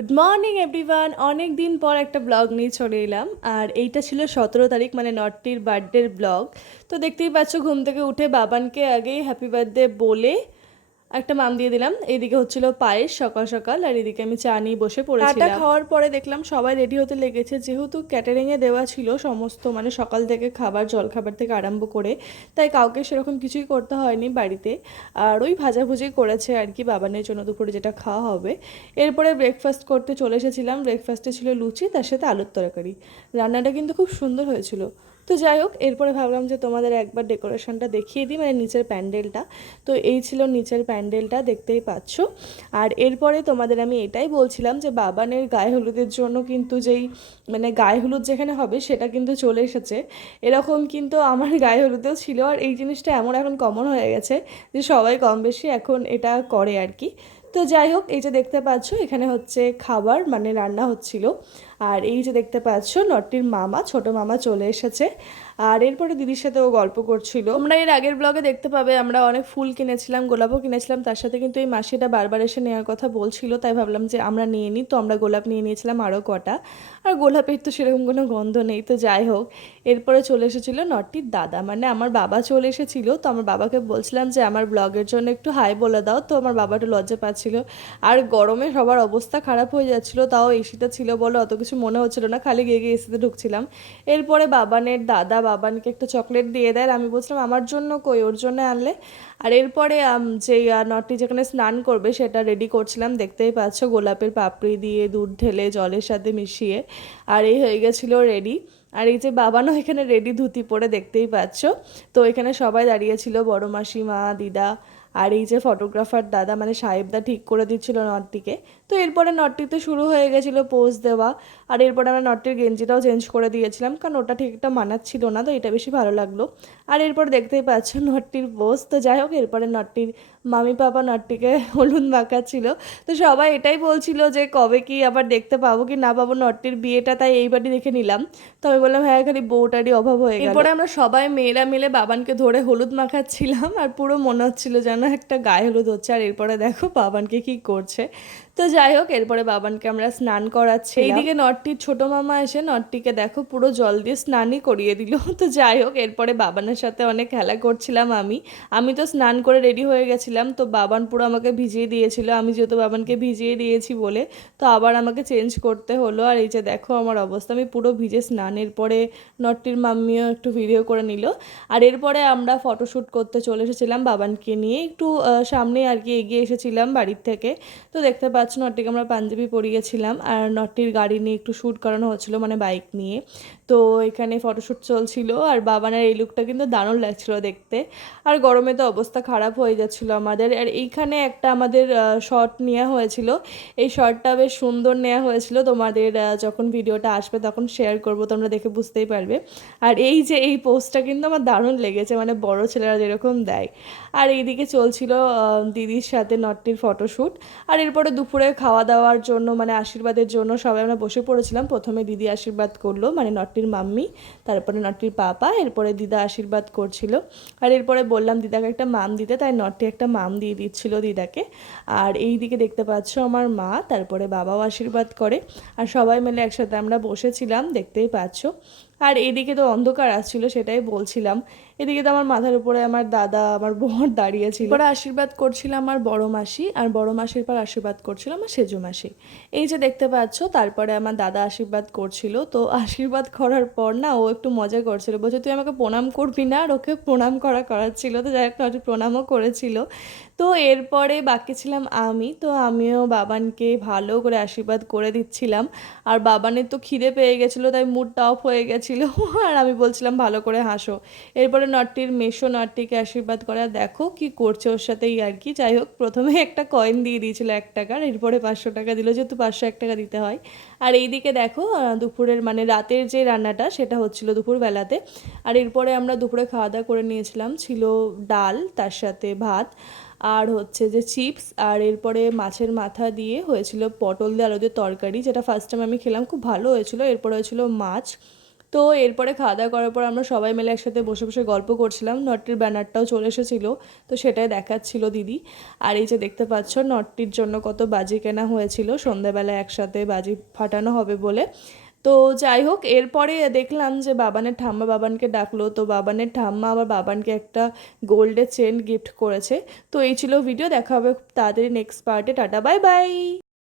Good morning everyone. অনেক দিন পর একটা ব্লগ নিয়ে চলে এলাম, আর এইটা ছিল 17 তারিখ মানে নটটির বার্থডের ব্লগ। তো দেখতেই পাচ্ছ, ঘুম থেকে উঠে বাবানকে আগেই হ্যাপি বার্থডে বলে একটা মাম দিয়ে দিলাম। এইদিকে হচ্ছিল পায়েস সকাল সকাল, আর এদিকে আমি চা নিয়ে বসে পড়েছিলাম। চাটা খাওয়ার পরে দেখলাম সবাই রেডি হতে লেগেছে, যেহেতু ক্যাটারিংয়ে দেওয়া ছিল সমস্ত, মানে সকাল থেকে খাবার জলখাবার থেকে আরম্ভ করে, তাই কাউকে সেরকম কিছুই করতে হয়নি বাড়িতে। আর ওই ভাজাভুজি করেছে আর কি বাবানের জন্য দুপুরে যেটা খাওয়া হবে। এরপরে ব্রেকফাস্ট করতে চলে এসেছিলাম। ব্রেকফাস্টে ছিল লুচি, তার সাথে আলুর তরকারি। রান্নাটা কিন্তু খুব সুন্দর হয়েছিল। তো যাই হোক, এরপরে ভাবলাম যে তোমাদের একবার ডেকোরেশনটা দেখিয়ে দিই, মানে নিচের প্যান্ডেলটা। তো এই ছিল নিচের প্যান্ডেলটা, দেখতেই পাচ্ছ। আর এরপরে তোমাদের আমি এটাই বলছিলাম যে বাবানের গায়ে হলুদের জন্য কিন্তু যেই, মানে গায়ে হলুদ যেখানে হবে সেটা কিন্তু চলে এসেছে। এরকম কিন্তু আমার গায়ে হলুদেও ছিল, আর এই জিনিসটা এমন এখন কমন হয়ে গেছে যে সবাই কম বেশি এখন এটা করে আর কি। তো যাই হোক, এই যে দেখতে পাচ্ছ এখানে হচ্ছে খাবার, মানে রান্না হচ্ছিল। আর এই যে দেখতে পাচ্ছ নটটির মামা, ছোট মামা চলে এসেছে। আর এরপরে দিদির সাথে ও গল্প করছিল। তোমরা এর আগের ব্লগে দেখতে পাবে আমরা অনেক ফুল কিনেছিলাম, গোলাপও কিনেছিলাম, তার সাথে কিন্তু এই মাসিটা বারবার এসে নেওয়ার কথা বলছিল, তাই ভাবলাম যে আমরা নিয়ে নিই। তো আমরা গোলাপ নিয়ে নিয়েছিলাম আরও কটা। আর গোলাপের তো সেরকম কোনো গন্ধ নেই। তো যাই হোক, এরপরে চলে এসেছিলো নটটির দাদা, মানে আমার বাবা চলে এসেছিল। তো আমার বাবাকে বলছিলাম যে আমার ব্লগের জন্য একটু হাই বলে দাও, তো আমার বাবা একটু লজ্জা পাচ্ছিল। আর গরমে সবার অবস্থা খারাপ হয়ে যাচ্ছিলো, তাও এসিটা ছিল বলে অত কিছু মনে হচ্ছিল না, খালি গিয়ে গিয়ে এসিতে ঢুকছিলাম। এরপরে বাবানের দাদা বাবানকে একটা চকলেট দিয়ে দেয়, আর আমি বলছিলাম আমার জন্য কই, ওর জন্য আনলে। আর এরপরে যে নটটি যেখানে স্নান করবে সেটা রেডি করছিলাম, দেখতেই পাচ্ছ, গোলাপের পাপড়ি দিয়ে দুধ ঢেলে জলের সাথে মিশিয়ে। আর এই হয়ে গেছিলো রেডি। আর এই যে বাবানও এখানে রেডি ধুতি পরে, দেখতেই পাচ্ছ। তো এখানে সবাই দাঁড়িয়েছিল, বড় মাসি, মা, দিদা। আর এই যে ফটোগ্রাফার দাদা, মানে সাহেবদা ঠিক করে দিচ্ছিল নটটিকে। তো এরপরে নটটিতে শুরু হয়ে গেছিলো পোজ দেওয়া। আর এরপরে আমরা নটটির গেঞ্জিটাও চেঞ্জ করে দিয়েছিলাম, কারণ ওটা ঠিক একটা মানাচ্ছিল না, তো এটা বেশি ভালো লাগলো। আর এরপর দেখতেই পাচ্ছ নটটির পোজ। তো যাই হোক, এরপরে নটটির মামি পাপা নটটিকে হলুদ মাখাচ্ছিল। তো সবাই এটাই বলছিল যে কবে কি আবার দেখতে পাবো কি না পাবো নটটির বিয়েটা, তাই এইবারই দেখে নিলাম। তো আমি বললাম হ্যাঁ, খালি বউটারই অভাব হয়ে গেল। এরপরে আমরা সবাই মেয়েরা মিলে বাবানকে ধরে হলুদ মাখাচ্ছিলাম, আর পুরো মনে হচ্ছিল যেন একটা গায়ে হলুদ হচ্ছে। আর এরপরে দেখো বাবানকে কি করছে। তো যাই হোক, এরপরে বাবানকে আমরা স্নান করাচ্ছি। এইদিকে নটটির ছোট মামা এসে নটটিকে দেখো পুরো জল দিয়ে স্নানই করিয়ে দিল। তো যাই হোক, এরপরে বাবানের সাথে অনেক খেলা করছিলাম আমি। আমি তো স্নান করে রেডি হয়ে গেছিলাম, তো বাবান পুরো আমাকে ভিজিয়ে দিয়েছিল। আমি যেহেতু বাবানকে ভিজিয়ে দিয়েছি বলে, তো আবার আমাকে চেঞ্জ করতে হলো। আর এই যে দেখো আমার অবস্থা, আমি পুরো ভিজে স্নানের পরে নটটির মাম্মিও একটু ভিডিও করে নিল। আর এরপরে আমরা ফটোশ্যুট করতে চলে এসেছিলাম বাবানকে নিয়ে, একটু সামনে আর কি এগিয়ে এসেছিলাম বাড়ির থেকে। তো দেখতে পাচ্ছ নটটিকে আমরা পাঞ্জাবি পরিয়েছিলাম, আর নটটির গাড়ি নিয়ে একটু শ্যুট করানো হচ্ছিলো, মানে বাইক নিয়ে। তো এখানে ফটোশ্যুট চলছিল, আর বাবানের এই লুকটা কিন্তু দারুণ লাগছিল দেখতে। আর গরমে তো অবস্থা খারাপ হয়ে যাচ্ছিলো আমাদের। আর এইখানে একটা আমাদের শট নেওয়া হয়েছিল, এই শটটা বেশ সুন্দর নেওয়া হয়েছিল। তোমাদের যখন ভিডিওটা আসবে তখন শেয়ার করবো, তোমরা দেখে বুঝতেই পারবে। আর এই যে এই পোস্টটা কিন্তু আমার দারুণ লেগেছে, মানে বড় ছেলেরা যেরকম দেয়। আর এইদিকে চলছিল দিদির সাথে নটটির ফটোশ্যুট। আর এরপরে দুপুরে খাওয়া দাওয়ার জন্য, মানে আশীর্বাদের জন্য সবাই আমরা বসে পড়েছিলাম। প্রথমে দিদি আশীর্বাদ করলো, মানে নটটির মাম্মি, তারপরে নটটির পাপা, এরপরে দিদা আশীর্বাদ করছিল। আর এরপরে বললাম দিদাকে একটা মাম দিতে, তাই নটটি একটা মাম দিয়ে দিচ্ছিল দিদাকে। আর এই দিকে দেখতে পাচ্ছ আমার মা, তারপরে বাবাও আশীর্বাদ করে। আর সবাই মিলে একসাথে আমরা বসেছিলাম, দেখতেই পাচ্ছ। আর এদিকে তো অন্ধকার আসছিল, সেটাই বলছিলাম। এদিকে তো আমার মাথার উপরে আমার দাদা, আমার বোন দাঁড়িয়েছিল। পরে আশীর্বাদ করছিল আমার বড় মাসি, আর বড় মাসির পর আশীর্বাদ করছিল আমার সেজো মাসি। এই যে দেখতে পাচ্ছ, তারপরে আমার দাদা আশীর্বাদ করছিল। তো আশীর্বাদ করার পর না ও একটু মজা করছিল, বলছে তুই আমাকে প্রণাম করবি না, আর ওকে প্রণাম করাচ্ছিল। তো যাই হোক, প্রণামও করেছিল। তো এরপরে বাকি ছিলাম আমি, তো আমিও বাবানকে ভালো করে আশীর্বাদ করে দিচ্ছিলাম। আর বাবানের তো খিদে পেয়ে গেছিলো, তাই মুডটা অফ হয়ে গেছিলো। আর আমি বলছিলাম ভালো করে হাসো। এরপরে নটটির মেশো নটটিকে আশীর্বাদ করে, আর দেখো কি করছে ওর সাথেই আর কি। যাই হোক, প্রথমে একটা কয়েন দিয়ে দিয়েছিল 1 টাকার, এরপরে 500 টাকা দিল, যেহেতু 501 টাকা দিতে হয়। আর এইদিকে দেখো দুপুরের, মানে রাতের যে রান্নাটা সেটা হচ্ছিল দুপুরবেলাতে। আর এরপরে আমরা দুপুরে খাওয়া দাওয়া করে নিয়েছিলাম, ছিল ডাল, তার সাথে ভাত, আর হচ্ছে যে চিপস। আর এরপরে মাছের মাথা দিয়ে হয়েছিল পটল দিয়ে আলু দিয়ে তরকারি, যেটা ফার্স্ট টাইম আমি খেলাম, খুব ভালো হয়েছিল। এরপরে হয়েছিল মাছ, তো এরপরে খাওয়া দাওয়া করার পর আমরা সবাই মিলে একসাথে বসে বসে গল্প করছিলাম, নটটির ব্যানারটাও চলে এসেছিলো, তো সেটাই দেখাচ্ছিল দিদি। আর এই যে দেখতে পাচ্ছ নটটির জন্য কত বাজি কেনা হয়েছিল, সন্ধ্যাবেলা একসাথে বাজি ফাটানো হবে বলে। তো যাই হোক, এরপরে দেখলাম যে বাবানের ঠাম্মা বাবানকে ডাকলো, তো বাবানের ঠাম্মা আবার বাবানকে একটা গোল্ডের চেন গিফট করেছে। তো এই ছিল ভিডিও, দেখা হবে খুব তাড়াতাড়ি নেক্সট পার্টে। Tata, bye bye.